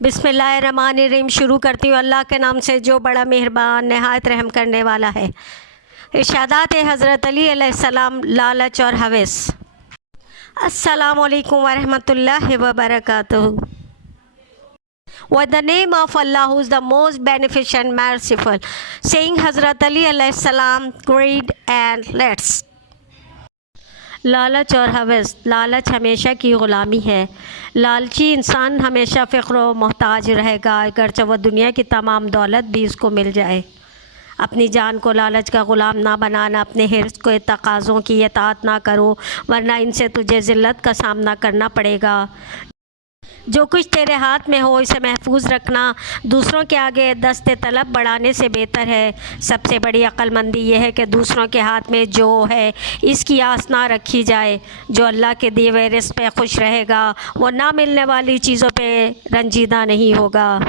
बिस्मिल्लाहिर्रहमानिर्रहीम। शुरू करती हूँ अल्लाह के नाम से जो बड़ा मेहरबान नहायत रहम करने वाला है। इरशादात हज़रत अली अलैहिस्सलाम, लालच और हवस। अस्सलामु अलैकुम वरहमतुल्लाहि वबरकातुहू। What the name of Allah who is the most beneficent, merciful, saying Hazrat Ali alayhi salam, greed and let's। लालच और हवस। लालच हमेशा की ग़ुलामी है। लालची इंसान हमेशा फ़क्र व मोहताज रहेगा, अगरचे वह दुनिया की तमाम दौलत भी उसको मिल जाए। अपनी जान को लालच का ग़ुलाम ना बनाना, अपने हिर्स को तकाज़ों की इताअत ना करो, वरना इनसे तुझे ज़िल्लत का सामना करना पड़ेगा। जो कुछ तेरे हाथ में हो इसे महफूज रखना, दूसरों के आगे दस्ते तलब बढ़ाने से बेहतर है। सबसे बड़ी अक्लमंदी यह है कि दूसरों के हाथ में जो है इसकी आस ना रखी जाए। जो अल्लाह के दिए हुए रिज़्क़ पे खुश रहेगा वो ना मिलने वाली चीज़ों पे रंजीदा नहीं होगा।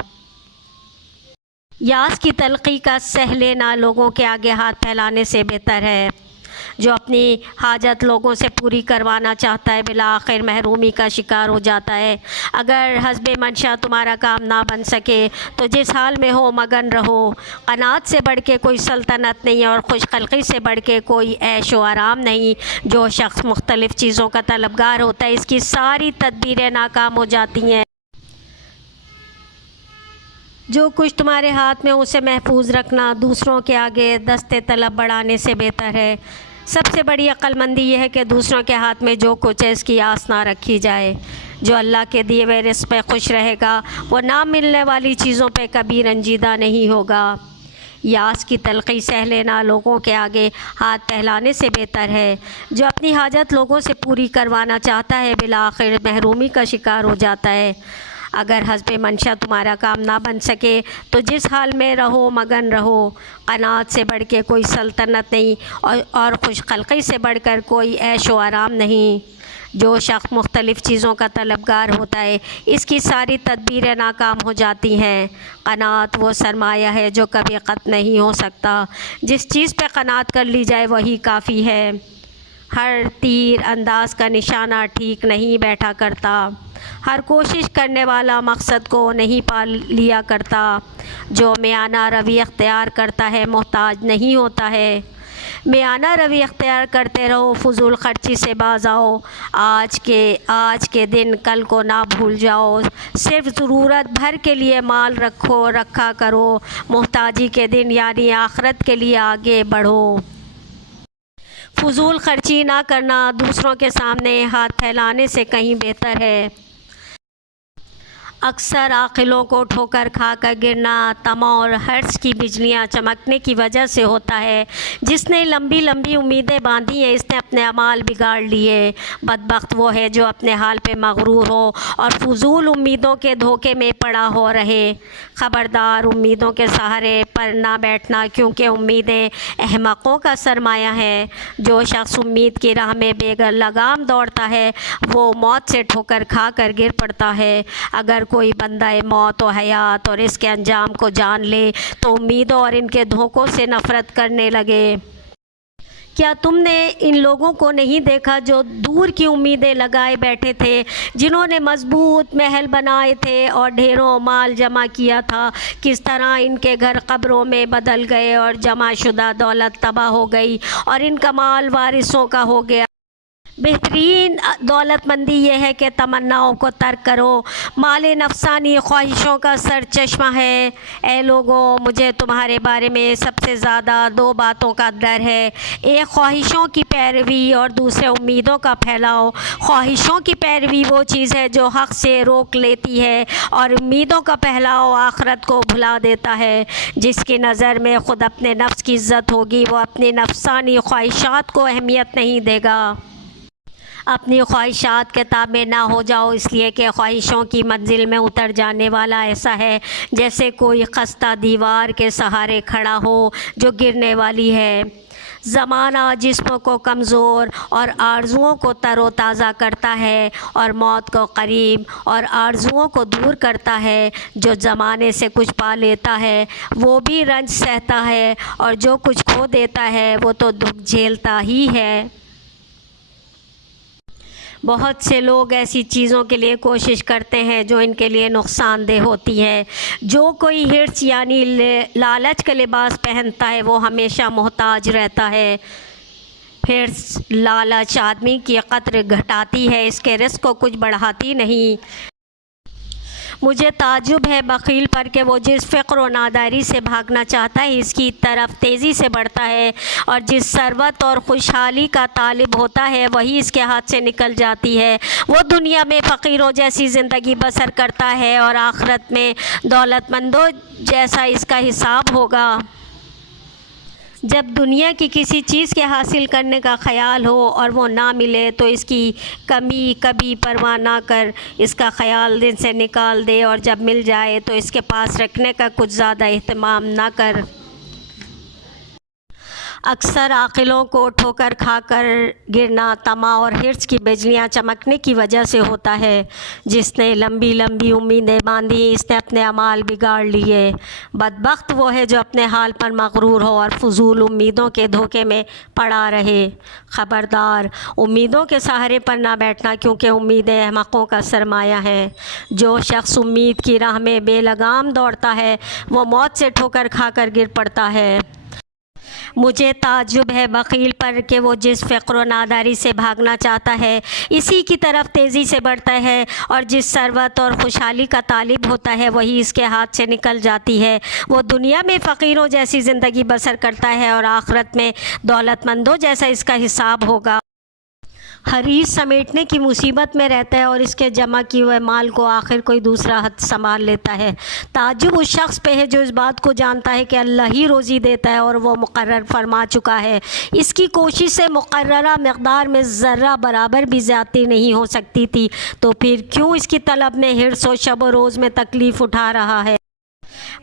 यास की तलक़ी का सह लेना लोगों के आगे हाथ फैलाने से बेहतर है। जो अपनी हाजत लोगों से पूरी करवाना चाहता है बिला आखिर महरूमी का शिकार हो जाता है। अगर हस्बे मंशा तुम्हारा काम ना बन सके तो जिस हाल में हो मगन रहो। क़नात से बढ़ के कोई सल्तनत नहीं और खुशखल्क़ी से बढ़ के कोई ऐश व आराम नहीं। जो शख्स मुख्तलिफ़ चीज़ों का तलबगार होता है इसकी सारी तदबीरें नाकाम हो जाती हैं। जो कुछ तुम्हारे हाथ में उसे महफूज रखना दूसरों के आगे दस्ते तलब बढ़ाने से बेहतर है। सबसे बड़ी अक्लमंदी यह है कि दूसरों के हाथ में जो कुछ है इसकी आस ना रखी जाए। जो अल्लाह के दिए हुए रिज़्क़ पे खुश रहेगा वो ना मिलने वाली चीज़ों पे कभी रंजीदा नहीं होगा। यास की तलख़ी सह लेना लोगों के आगे हाथ फैलाने से बेहतर है। जो अपनी हाजत लोगों से पूरी करवाना चाहता है बिला आखिर महरूमी का शिकार हो जाता है। अगर हस्बे मंशा तुम्हारा काम ना बन सके तो जिस हाल में रहो मगन रहो। क़नात से बढ़ के कोई सल्तनत नहीं और खुशखल्क़ी से बढ़कर कोई ऐश व आराम नहीं। जो शख्स मुख्तलिफ़ चीज़ों का तलबगार होता है इसकी सारी तदबीरें नाकाम हो जाती हैं। क़नात वो सरमाया है जो कभी ख़त्म नहीं हो सकता। जिस चीज़ पे क़नात कर ली जाए वही काफ़ी है। हर तीर अंदाज का निशाना ठीक नहीं बैठा करता। हर कोशिश करने वाला मकसद को नहीं पा लिया करता। जो मियाना रवि अख्तियार करता है मोहताज नहीं होता है। मियाना रवि अख्तियार करते रहो, फ़ुज़ूल ख़र्ची से बाज़ आओ। आज के दिन कल को ना भूल जाओ। सिर्फ़ ज़रूरत भर के लिए माल रखा करो। मोहताजी के दिन यानी आखिरत के लिए आगे बढ़ो। फ़ुज़ूल ख़र्ची ना करना दूसरों के सामने हाथ फैलाने से कहीं बेहतर है। अक्सर आक़िलों को ठोकर खा कर गिरना तमा और हर्ष की बिजलियां चमकने की वजह से होता है। जिसने लंबी लंबी उम्मीदें बांधी हैं इसने अपने अमाल बिगाड़ लिए। बदबख्त वो है जो अपने हाल पे मगरूर हो और फ़ुज़ूल उम्मीदों के धोखे में पड़ा हो रहे। ख़बरदार उम्मीदों के सहारे पर ना बैठना, क्योंकि उम्मीदें अहमक़ों का सरमाया है। जो शख्स उम्मीद की राह में बेगर लगाम दौड़ता है वो मौत से ठोकर खा कर गिर पड़ता है। अगर कोई बंदा मौत और हयात और इसके अंजाम को जान ले तो उम्मीदों और इनके धोखों से नफ़रत करने लगे। क्या तुमने इन लोगों को नहीं देखा जो दूर की उम्मीदें लगाए बैठे थे, जिन्होंने मजबूत महल बनाए थे और ढेरों माल जमा किया था? किस तरह इनके घर कब्रों में बदल गए और जमा शुदा दौलत तबाह हो गई और इनका माल वारिसों का हो गया। बेहतरीन दौलतमंदी यह है कि तमन्नाओं को तर्क करो। माल नफसानी ख्वाहिशों का सर चश्मा है। ए लोगों, मुझे तुम्हारे बारे में सबसे ज़्यादा दो बातों का डर है। एक ख्वाहिशों की पैरवी और दूसरे उम्मीदों का फैलाव। ख्वाहिशों की पैरवी वो चीज़ है जो हक़ से रोक लेती है और उम्मीदों का फैलाव आखिरत को भुला देता है। जिसकी नज़र में ख़ुद अपने नफ्स की इज़्ज़त होगी वो अपनी नफसानी ख्वाहिशात को अहमियत नहीं देगा। अपनी ख्वाहिशात के ताबे ना हो जाओ, इसलिए कि ख्वाहिशों की मंजिल में उतर जाने वाला ऐसा है जैसे कोई खस्ता दीवार के सहारे खड़ा हो जो गिरने वाली है। ज़माना जिस्म को कमज़ोर और आरज़ुओं को तरोताज़ा करता है और मौत को करीब और आरज़ुओं को दूर करता है। जो ज़माने से कुछ पा लेता है वो भी रंज सहता है और जो कुछ खो देता है वो तो दुख झेलता ही है। बहुत से लोग ऐसी चीज़ों के लिए कोशिश करते हैं जो इनके लिए नुकसानदेह होती है। जो कोई हिर्स यानी लालच का लिबास पहनता है वो हमेशा मोहताज रहता है। हिर्स लालच आदमी की कद्र घटाती है, इसके रिस्क को कुछ बढ़ाती नहीं। मुझे ताज्जुब है बख़ील पर कि वो जिस फ़क्र और नादारी से भागना चाहता है इसकी तरफ तेज़ी से बढ़ता है, और जिस सरवत और खुशहाली का तालिब होता है वही इसके हाथ से निकल जाती है। वो दुनिया में फ़कीरों जैसी ज़िंदगी बसर करता है और आखिरत में दौलतमंदों जैसा इसका हिसाब होगा। जब दुनिया की किसी चीज़ के हासिल करने का ख़याल हो और वो ना मिले तो इसकी कमी कभी परवाह ना कर इसका ख़याल दिन से निकाल दे, और जब मिल जाए तो इसके पास रखने का कुछ ज़्यादा एहतमाम ना कर। अक्सर आक़िलों को ठोकर खाकर गिरना तमा और हिर्स की बिजलियाँ चमकने की वजह से होता है। जिसने लंबी लंबी उम्मीदें बांधी इसने अपने अमाल बिगाड़ लिए। बदबख्त वो है जो अपने हाल पर मगरूर हो और फजूल उम्मीदों के धोखे में पड़ा रहे। ख़बरदार, उम्मीदों के सहारे पर ना बैठना, क्योंकि उम्मीदें अहमकों का सरमाया है। जो शख्स उम्मीद की राह में बेलगाम दौड़ता है वो मौत से ठोकर खाकर गिर पड़ता है। मुझे ताज्जुब है बख़ील पर कि वो जिस फ़क्र व नादारी से भागना चाहता है इसी की तरफ तेज़ी से बढ़ता है, और जिस सरवत और खुशहाली का तालिब होता है वही इसके हाथ से निकल जाती है। वो दुनिया में फ़कीरों जैसी ज़िंदगी बसर करता है और आखिरत में दौलतमंदों जैसा इसका हिसाब होगा। हरीस समेटने की मुसीबत में रहता है और इसके जमा किए हुए माल को आखिर कोई दूसरा हाथ संभाल लेता है। ताज्जुब उस शख्स पे है जो इस बात को जानता है कि अल्लाह ही रोज़ी देता है और वो मुकर्रर फरमा चुका है। इसकी कोशिश से मुकर्ररा मकदार में ज़र्रा बराबर भी ज़्यादती नहीं हो सकती थी, तो फिर क्यों इसकी तलब में हिर्स और शब रोज़ में तकलीफ़ उठा रहा है।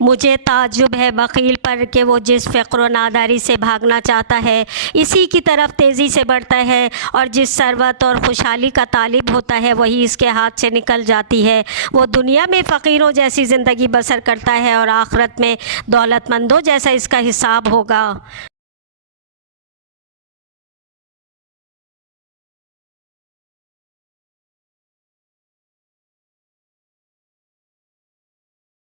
मुझे ताज्जुब है बख़ील पर कि वो जिस फ़क्र व नादारी से भागना चाहता है इसी की तरफ तेज़ी से बढ़ता है, और जिस सरवत और खुशहाली का तालिब होता है वही इसके हाथ से निकल जाती है। वो दुनिया में फ़कीरों जैसी ज़िंदगी बसर करता है और आखिरत में दौलतमंदों जैसा इसका हिसाब होगा।